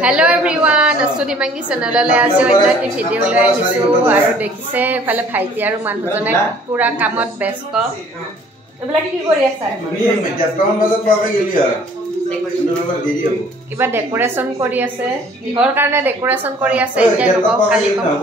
Hello everyone, Asuni Mangi channel আজি অন্য video লৈ আহিছো আৰু দেখিছে ফালে ভাইটি আৰু মানুহজনে পুৰা কামত ব্যস্ত এবিলাক কি কৰি আছে আমি জেপ্টামান বজাত পাবে গলি আৰু দেৰি হ'ব কিবা ডেকোৰেশন কৰি আছে কিহৰ কাৰণে ডেকোৰেশন কৰি আছে এতিয়া হ'ব কালি হ'ব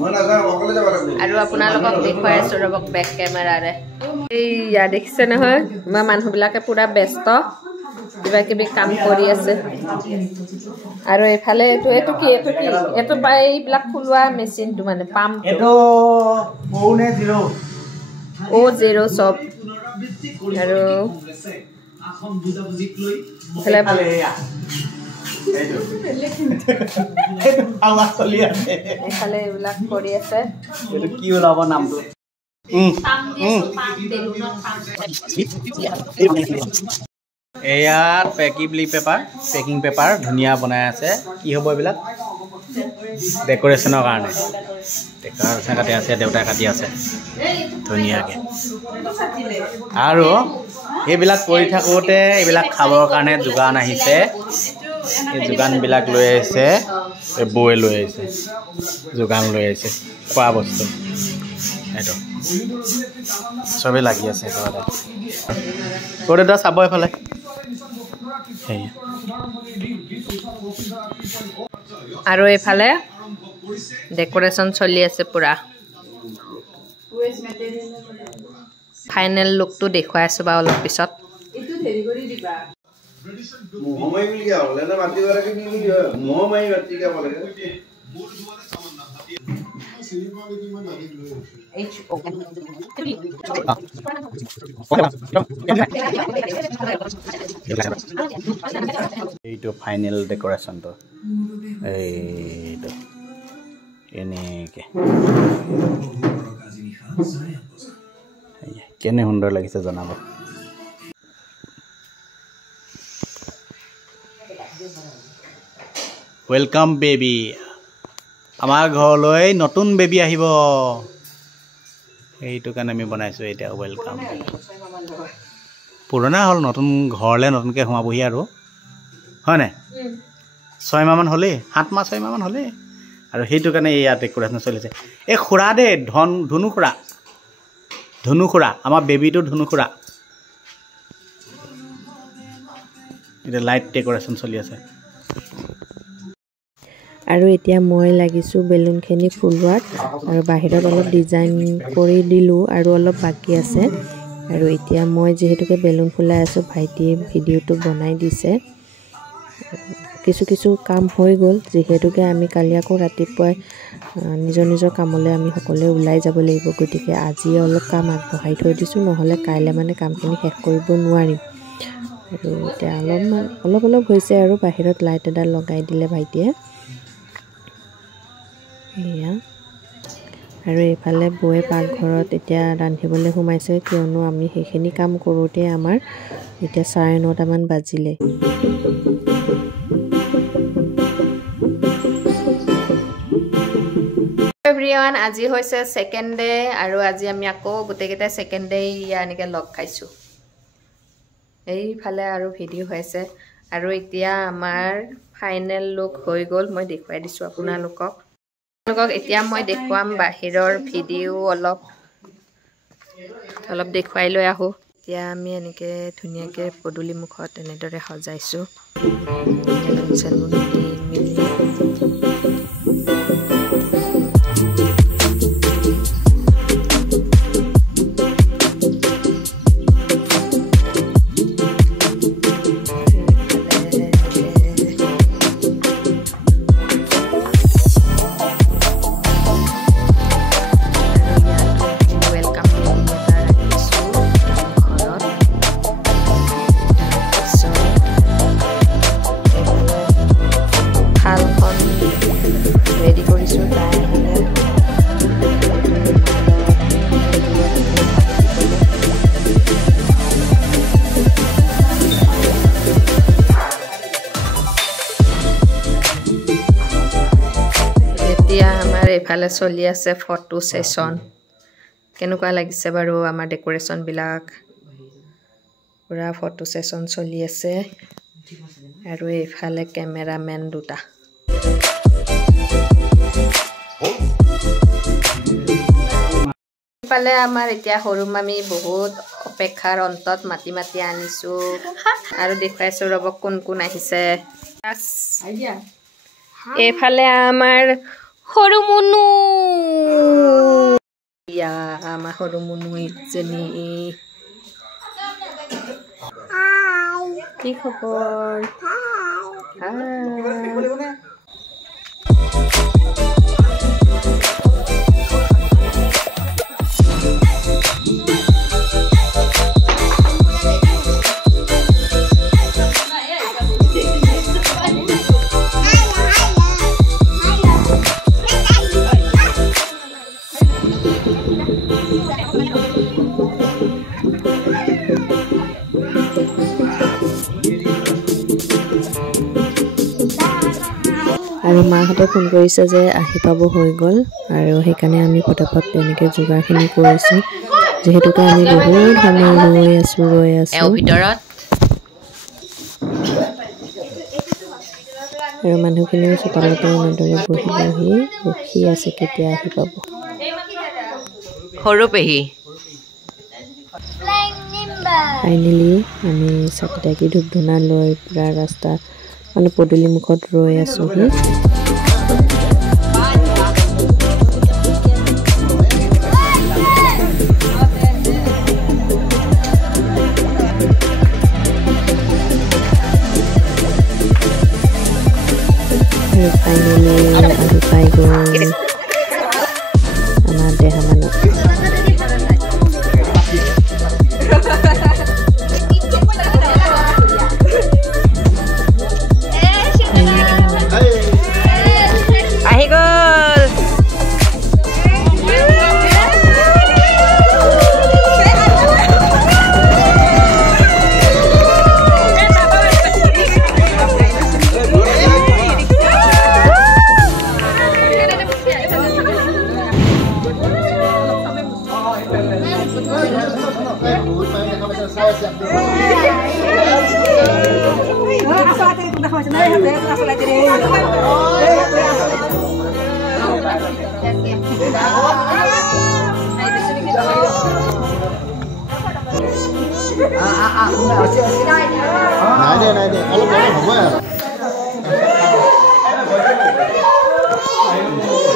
মই নাজানো অকলে যাব লাগিব আৰু আপোনালোকক দেখুৱাই আছো ৰবক বেক কেমেৰাৰে এই ইয়া দেখিছে নহয় মানুহবিলাকে পুৰা ব্যস্ত কিবা কিবি কাম কৰি আছে আৰু এফালে এটো কি এটো পাই ব্লাক ফুলৱা মেচিন তো মানে পাম্প এটো ওনে 0 O0 সব আৰু এখন বুজা বুজিক লৈ ফলে এইটো আওয়া চলি আছে এফালে ব্লাক কৰি আছে এটো কি ওলাব নামটো এয়াৰ পেকিং পেপাৰ ধুনিয়া বনাই আছে কি হব এবিলাক ডেকোৰেশনৰ কাৰণে ডেকোৰেশন কাটি আছে দেউতা কাটি আছে ধুনিয়াকে আৰু এইবিলাক কৰি থাকোতে এইবিলাক খাবৰ কাৰণে যোগান আহিছে এই যোগান বিলাক লৈ আহিছে বৈ লৈ আহিছে যোগান লৈ আহিছে খোৱা বস্তু এটো সবে লাগি আছে এটা চাব এফালে আৰু এফালে ডেকোৰেশন চলি আছে পুৰা ফাইনাল লুকটো দেখুৱাই আছো বা অলপ পিছত এটো হেৰি কৰি দিবা মোহমাই বুলি কি হলে না মাটি বাৰে কি মোহমাই মাটি কা বলে মোৰ দুবারে সামান না সিনেমা কি মান আগে এইচ ওকে এইটো ফাইনাল ডেকোরেশন তো এইটো এনেকে কেনে সুন্দৰ লাগিছে জনাব ওয়েলকাম বেবি আমাৰ ঘৰলৈ নতুন বেবি আহিব এইটো কাৰণে আমি বনাইছো এটা ওয়েলকাম পুৰণা হল নতুন ঘৰলে নতুনকে হোমাবহি আৰু হয়নে 6 মাহ মান হলে 7 মাহ 6 মাহ মান হলে আৰু সেইটো কাৰণে এই ডেকোৰেশন চলিছে এই খুৰা দে ধনু খুৰা আমাৰ বেবিটো ধনু খুৰা এটা লাইট ডেকোৰেশন চলি আছে আৰু এতিয়া মই লাগিছো বেলুনখিনি ফুলৱাত আৰু বাহিৰত অলপ ডিজাইন কৰি দিলো আৰু অলপ বাকি আছে আৰু এতিয়া মই যেহেতুকে বেলুন ফুলাই আছো ভাইটিয়ে ভিডিওটো বনাই দিছে কিছু কাম হৈ গল যেহেতুকে আমি কালি আকৌ ৰাতিপুৱাই নিজৰ কামলৈ আমি সকলোৱে ওলাই যাব লাগিব গতিকে আজি অলপ কাম আগবঢ়াই থৈ দিছো নহলে কাইলে মানে কামখিনি শেষ কৰিব নোৱাৰিম আৰু এতিয়া অলপ হৈছে আৰু বাহিৰত লাইট এটা লগাই দিলে ভাইটিয়ে এয়া আৰু এফালে বয়ে পাকঘৰত এতিয়া ৰান্ধিবলৈ সোমাইছে কিয়নো আমি সেইখিনি কাম কৰোতে আমাৰ এতিয়া 9:30 মান বাজিলে এভৰিৱান আজি হৈছে সেকেন্ড ডে আৰু আজি আমি আকৌ গুটেকেটা সেকেন্ড ডে ইয়ানিকে লগ খাইছো এইফালে আৰু ভিডিও হৈছে আৰু এতিয়া আমাৰ ফাইনেল লুক হৈ গল মই দেখুৱাই দিছো আপোনালোকক এতিয়া মই দেখুৱাম বাহিৰৰ ভিডিও অলপ দেখুৱাই লৈ আহো এতিয়া আমি এনেকে ধুনিয়াকে পদুলি মুখত এনেদৰে সজাইছো এফালে চলি আছে ফটো সেশন কেনেকুৱা লাগিছে বাৰু আমাৰ ডেকোৰেশন বিলাক পুৰা ফটো সেশন চলি আছে আৰু এইফালে কেমেৰামেন দুটা এইফালে আমাৰ এতিয়া সৰু মামী বহুত অপেক্ষাৰ অন্তত মাতি মাতি আনিছো আৰু দেখুৱাইছো ৰ'ব কোন কোন আহিছে এইফালে আমাৰ সৰু মুনু আমাৰ সৰু মুনু ইজনী কি খবৰ আৰু মাহঁতে ফোন কৰিছে যে আহি পাব হৈ গ'ল আৰু সেইকাৰণে আমি পটাপট তেনেকৈ যোগাৰখিনি কৰিছোঁ যিহেতুকে আমি বহুত সময় ৰৈ আছোঁ ভিতৰত আৰু মানুহখিনিও চোতালতে এনেদৰে বহি ৰখি আছে কেতিয়া আহি পাব সৰু পেহী ফাইনেলি আমি চাকি ধূপ ধূনা লৈ পুৰা ৰাস্তা মানে পদূলি মুখত ৰৈ আছোঁহি ফাইনেলি আহি পাই গ'ল আমাৰ দেহামানত আহি গ'ল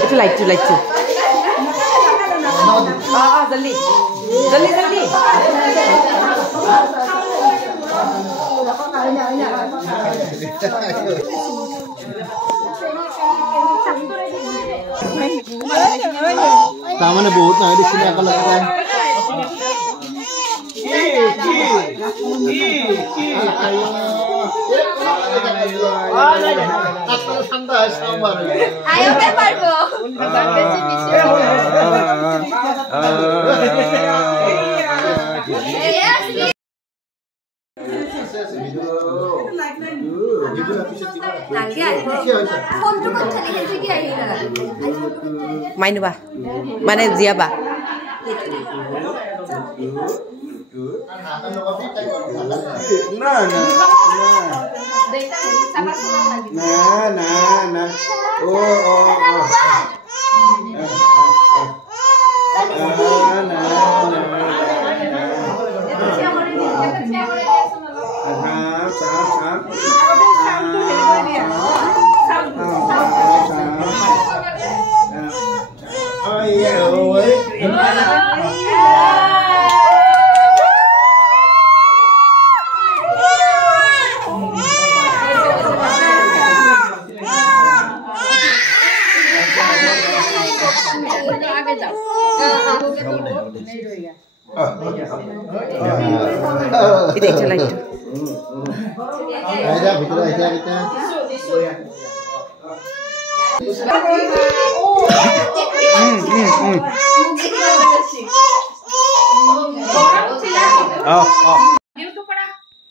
Itu light. Jali. सामने बहुत ना इसमें क्या लगता है ayo ke parbo main ba mana dia ba nah oh Itu aja lah itu. Aja betul aja kita.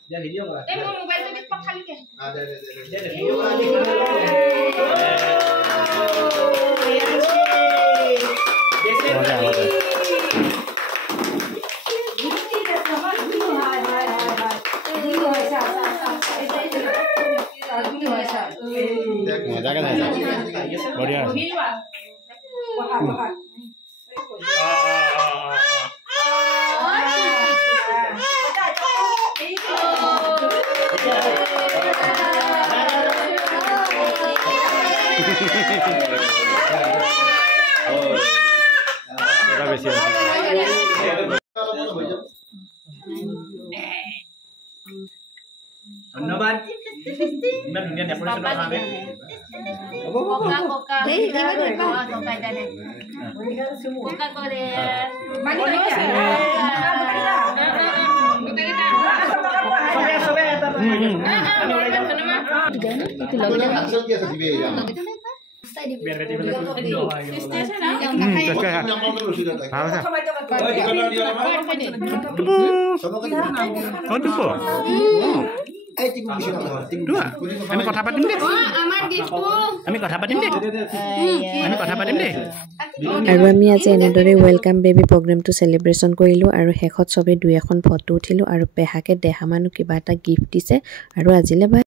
Ya video enggak? Mobile itu cepat kali ke? Ada. Ada. মজাকে চাইছা বঢ়িয়া বেশি ধন্যবাদ ইমান ধুনীয়া ডেকোৰেশ্যন কাৰণে কোকা কোকা এই Coca জানে কোকা করে মানে সবে এটা আমি ওলাই যাম না itu lagi hasil dia sedibe ya biar gaji beli আমি কথা পাতিম দে আৰু আমি আজি এনেদৰে ৱেলকাম বেবী প্ৰগ্ৰেমটো চেলিব্ৰেশ্যন কৰিলোঁ আৰু শেষত চবেই 2-এখন ফটো উঠিলোঁ আৰু পেহাকে দেহা মানুহ কিবা এটা গিফ্ট দিছে আৰু আজিলৈ